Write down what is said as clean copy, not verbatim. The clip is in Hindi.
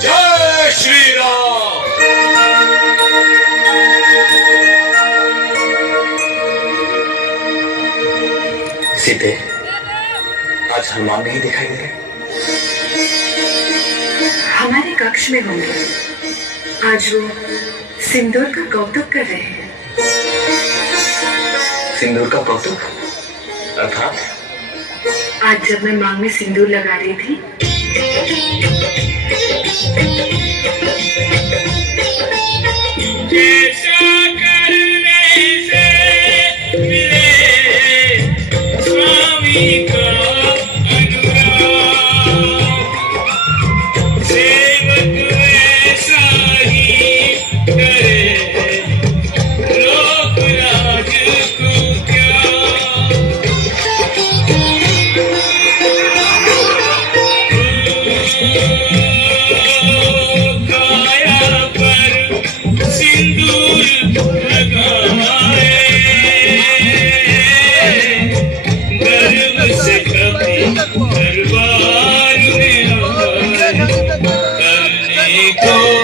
जय श्री राम। सीते, आज हनुमान नहीं दिखाई दे रहे। हमारे कक्ष में होंगे। आज वो सिंदूर का कौतुक कर रहे हैं। सिंदूर का कौतुक अर्थात? आज जब मैं मांग में सिंदूर लगा रही थी, दरबार में करने को